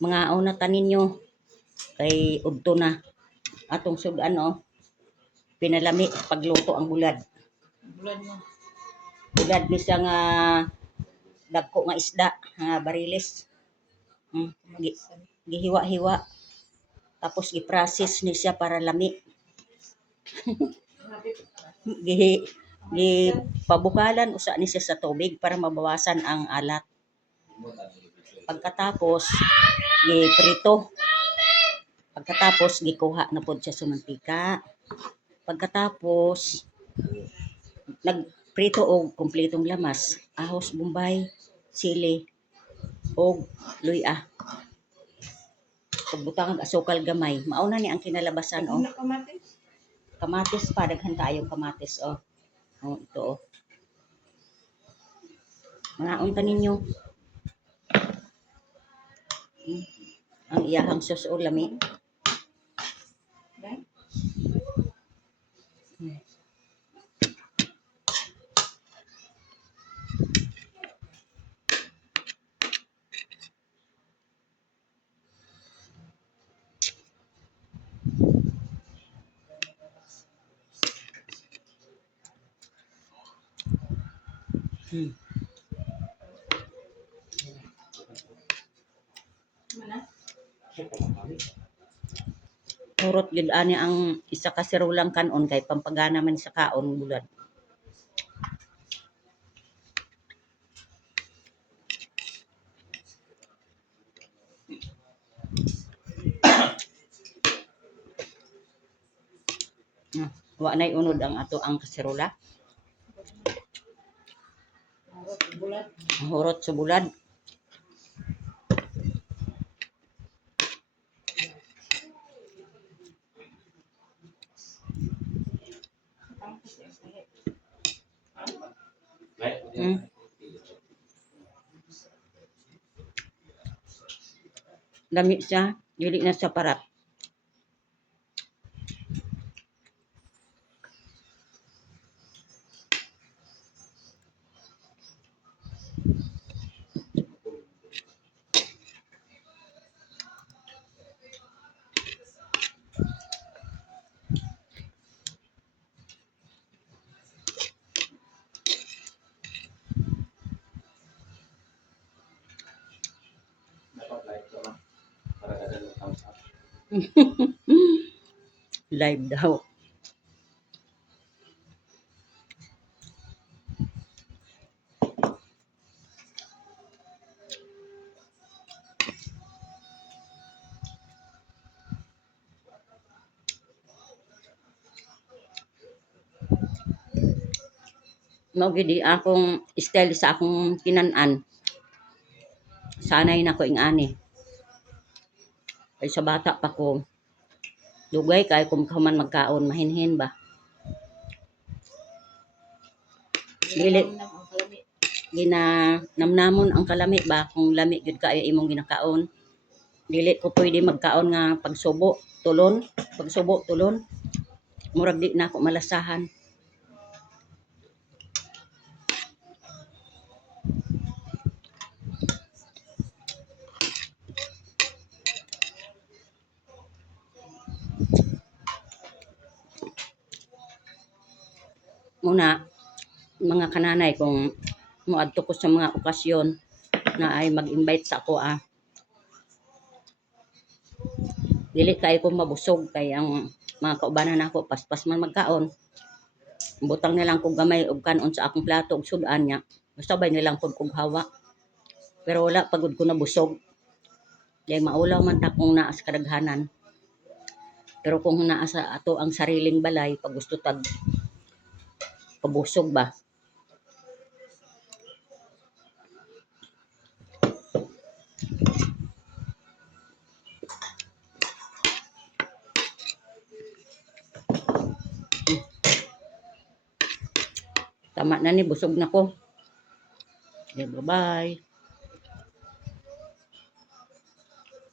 Mga una tanin nyo kay udto na atong sudan pinalami pagluto ang bulad. Bulad mo. Bulad ni siya nga dagko nga isda nga bariles. Gihiwa-hiwa tapos i-process ni siya para lami. Pabukalan usa ni siya sa tubig para mabawasan ang alat. Pagkatapos giprito. Pagkatapos gikuha na pod siya sa mantika. Pagkatapos nagprito og kumpletong lamas, ahos, bombay, sili og luya. Pagbutang og asukal gamay, mao na ni ang kinalabasan Kamatis pa, daghan kaayong kamatis ito Mga unta ninyo. Ang iyahang sauce o lami. Hurot gid ani ang isa ka sirulang kanon kay pampagana man sa kaon bulad. Wa nay unod ang ato ang kaserula. Hurot sa bulad. Lami siya, dili na siya parat. Live daw. Mao gid akong style sa akong kinan-an. Sanay na ko ing ani. Ay sa bata pa ko. Dugay kay kung man magkaon mahinhin ba. Dili namnamon ang kalami ba kung lami gyud kaayo imong ginakaon. Dili ko pwede magkaon nga pagsubo tulon. Murag di na ako malasahan. Muna, mga kananay kung moadto ko sa mga okasyon na ay mag-invite sa ako dili kay ko mabusog kay ang mga kaubanan nako paspas man magkaon. Butang nilang kog gamay og kanon sa akong plato og sudan nya. Sabay nilang pod kog hawa. Pero wala pagud ko nabusog. Kay maulaw man ta kung naa sa kadaghanan. Pero kung naa sa ato ang sariling balay pag gusto tag pabusog ba. Tama na ni busog na ko. Okay, bye-bye.